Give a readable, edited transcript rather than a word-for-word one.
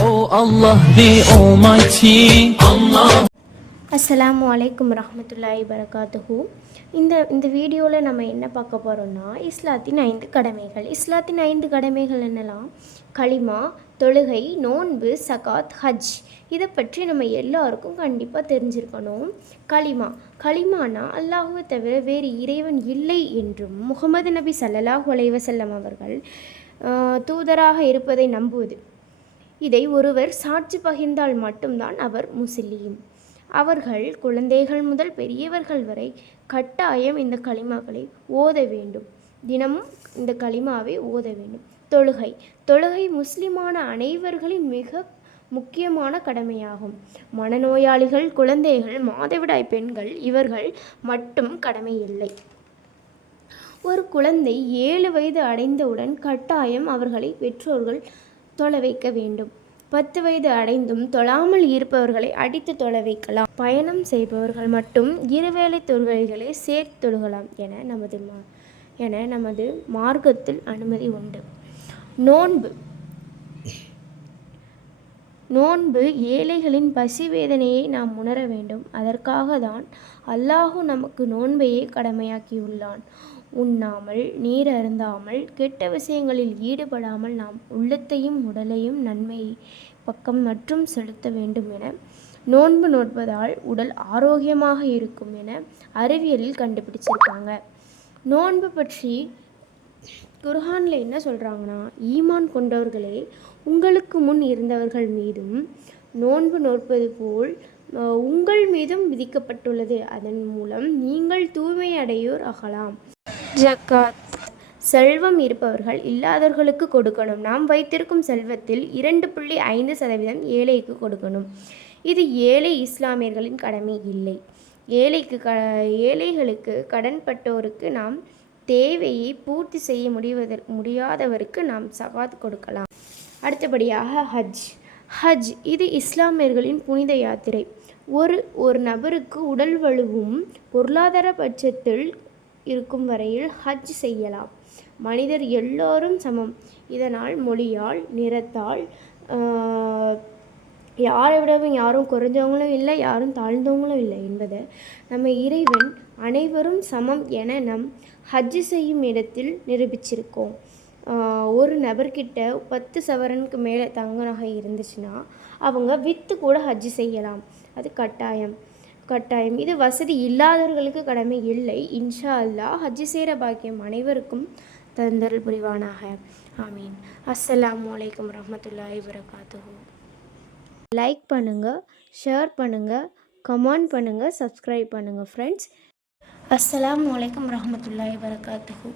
Oh Allah the Almighty, Allah. அஸ்ஸலாமு அலைக்கும் வரஹ்மத்துல்லாஹி வரகாத்துஹு. இந்த வீடியோவில் நம்ம என்ன பார்க்க போகிறோம்னா, இஸ்லாத்தின் 5 கடமைகள். இஸ்லாத்தின் 5 கடமைகள் என்னெல்லாம்? களிமா, தொழுகை, நோன்பு, சகாத், ஹஜ். இதை பற்றி நம்ம எல்லாருக்கும் கண்டிப்பாக தெரிஞ்சிருக்கணும். களிமானா அல்லாஹுவை தவிர வேறு இறைவன் இல்லை என்றும் முகமது நபி ஸல்லல்லாஹு அலைஹி வஸல்லம் அவர்கள் தூதராக இருப்பதை நம்புவது. இதை ஒருவர் சாட்சி பகிர்ந்தால் மட்டும்தான் அவர் முஸ்லீம். அவர்கள் குழந்தைகள் முதல் பெரியவர்கள் வரை கட்டாயம் இந்த களிமாக்களை ஓத வேண்டும். தினமும் இந்த களிமாவை ஓத வேண்டும். தொழுகை முஸ்லிமான அனைவர்களின் மிக முக்கியமான கடமையாகும். மனநோயாளிகள், குழந்தைகள், மாதவிடாய் பெண்கள் இவர்கள் மட்டும் கடமை இல்லை. ஒரு குழந்தை 7 வயது அடைந்தவுடன் கட்டாயம் அவர்களை பெற்றோர்கள் தொழ வைக்க வேண்டும். 10 வயது அடைந்தும் தொழாமல் இருப்பவர்களை அடித்து தொழ வைக்கலாம். பயணம் செய்பவர்கள் மட்டும் 2 வேளை தொழுகைகளை சேர்த்து தொழுகலாம் என நமது மார்க்கத்தில் அனுமதி உண்டு. நோன்பு ஏழைகளின் பசி வேதனையை நாம் உணர வேண்டும். அதற்காக தான் அல்லாஹு நமக்கு நோன்பையே கடமையாக்கியுள்ளான். உண்ணாமல், நீர் அருந்தாமல், கெட்ட விஷயங்களில் ஈடுபடாமல் நாம் உள்ளத்தையும் உடலையும் நன்மை பக்கம் மற்றும் செலுத்த வேண்டும் என நோன்பு நோட்பதால் உடல் ஆரோக்கியமாக இருக்கும் என அறிவியலில் கண்டுபிடிச்சிருக்காங்க. நோன்பு பற்றி குர்ஆனில் என்ன சொல்கிறாங்கன்னா, ஈமான் கொண்டவர்களே, உங்களுக்கு முன் இருந்தவர்கள் மீதும் நோன்பு நோற்பது போல் உங்கள் மீதும் விதிக்கப்பட்டுள்ளது. அதன் மூலம் நீங்கள் தூய்மை அடையோர் ஆகலாம். ஜக்காத், செல்வம் இருப்பவர்கள் இல்லாதவர்களுக்கு கொடுக்கணும். நாம் வைத்திருக்கும் செல்வத்தில் 2.5% ஏழைக்கு கொடுக்கணும். இது ஏழை இஸ்லாமியர்களின் கடமை இல்லை. ஏழைகளுக்கு, கடன்பட்டோருக்கு நாம் தேவையை பூர்த்தி செய்ய முடியாதவருக்கு நாம் சகாத் கொடுக்கலாம். அடுத்தபடியாக ஹஜ் இது இஸ்லாமியர்களின் புனித யாத்திரை. ஒரு நபருக்கு உடல் வலுவும் பொருளாதார பட்சத்தில் இருக்கும் வரையில் ஹஜ் செய்யலாம். மனிதர் எல்லோரும் சமம். இதனால் மொழியால், நிறத்தால் யாரை விடவும் யாரும் குறைஞ்சவங்களும் இல்லை, யாரும் தாழ்ந்தவங்களும் இல்லை என்பதை நம்ம இறைவன் அனைவரும் சமம் என நம் ஹஜ் செய்யும் இடத்தில் நிரூபிச்சிருக்கோம். ஒரு நபர்கிட்ட 10 சவரனுக்கு மேலே தங்க நகை இருந்துச்சுன்னா அவங்க விற்று கூட ஹஜ் செய்யலாம். அது கட்டாயம். இது வசதி இல்லாதவர்களுக்கு கடமை இல்லை. இன்ஷா அல்லாஹ் ஹஜ் செய்கிற பாக்கியம் அனைவருக்கும் தந்தருள் புரிவானாக. ஆமீன். அஸ்ஸலாமு அலைக்கும் வரஹ்மத்துல்லாஹி வரகாத்துஹு. லைக் பண்ணுங்கள், ஷேர் பண்ணுங்கள், கமெண்ட் பண்ணுங்கள், சப்ஸ்கிரைப் பண்ணுங்கள் ஃப்ரெண்ட்ஸ். அஸ்ஸலாமு அலைக்கும் வரஹ்மத்துல்லாஹி வரகாத்துஹு.